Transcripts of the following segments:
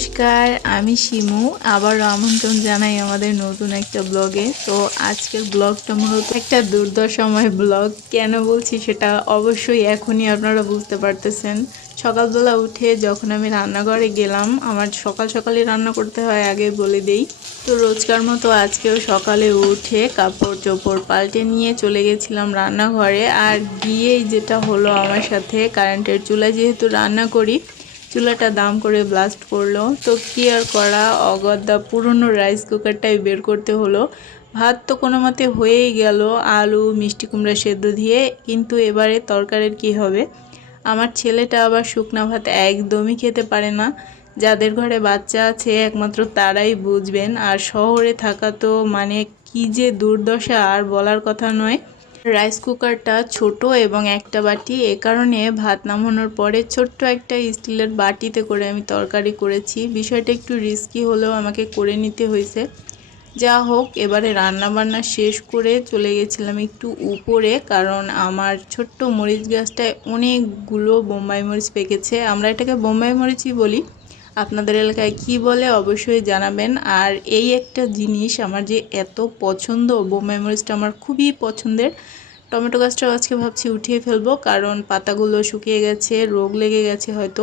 নমস্কার, আমি শিমু। আবারও আমন্ত্রণ জানাই আমাদের নতুন একটা ব্লগে। তো আজকের ব্লগটা মূলত একটা দুর্দশাময় ব্লগ। কেন বলছি সেটা অবশ্যই এখনই আপনারা বুঝতে পারতেছেন। সকালবেলা উঠে যখন আমি রান্নাঘরে গেলাম, আমার সকাল সকালই রান্না করতে হয়, আগে বলে দেই। তো রোজকার মতো আজকেও সকালে উঠে কাপড় চোপড় পাল্টে নিয়ে চলে গেছিলাম রান্নাঘরে। আর গিয়েই যেটা হলো আমার সাথে, কারেন্টের চুলায় যেহেতু রান্না করি, চুলাটা দাম করে ব্লাস্ট করলো। তো কি আর করা, অগত্যা পুরনো রাইস কুকারটাই বের করতে হলো। ভাত তো কোনো মতে হয়েই গেল, আলু মিষ্টি কুমড়া সেদ্ধ দিয়ে। কিন্তু এবারে তরকারির কি হবে? আমার ছেলেটা আবার শুকনা ভাত একদমই খেতে পারে না। যাদের ঘরে বাচ্চা আছে একমাত্র তারাই বুঝবেন। আর শহরে থাকা তো মানে কি যে দুর্দশা, আর বলার কথা নয়। রাইস কুকারটা ছোট এবং একটা বাটি, এ কারণে ভাত নামানোর পরে ছোট্ট একটা স্টিলের বাটিতে করে আমি তরকারি করেছি। বিষয়টা একটু রিস্কি হলেও আমাকে করে নিতে হয়েছে। যা হোক, এবারে রান্না বান্না শেষ করে চলে গেছিলাম একটু উপরে, কারণ আমার ছোট্ট মরিচ গাছটায় অনেকগুলো বোম্বাই মরিচ পেকেছে। আমরা এটাকে বোম্বাই মরিচই বলি, আপনাদের এলাকায় কি বলে অবশ্যই জানাবেন। আর এই একটা জিনিস আমার যে এত পছন্দ, বোম্বাই মরিচটা আমার খুবই পছন্দের। টমেটো গাছটাও আজকে ভাবছি উঠিয়ে ফেলবো, কারণ পাতাগুলো শুকিয়ে গেছে, রোগ লেগে গেছে হয়তো।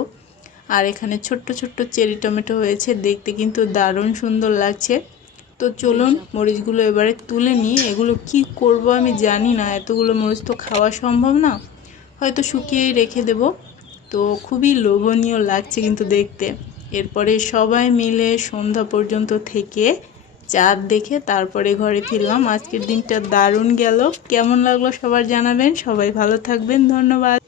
আর এখানে ছোট্ট ছোট্ট চেরি টমেটো হয়েছে, দেখতে কিন্তু দারুণ সুন্দর লাগছে। তো চলুন মরিচগুলো এবারে তুলে নিই। এগুলো কি করব আমি জানি না, এতগুলো মরিচ তো খাওয়া সম্ভব না, হয়তো শুকিয়েই রেখে দেব। তো খুবই লোভনীয় লাগছে কিন্তু দেখতে। এরপরে সবাই মিলে সন্ধ্যা পর্যন্ত থেকে চাঁদ দেখে তারপরে ঘরে ফিরলাম। আজকের দিনটা দারুণ গেল। কেমন লাগলো সবার জানাবেন। সবাই ভালো থাকবেন, ধন্যবাদ।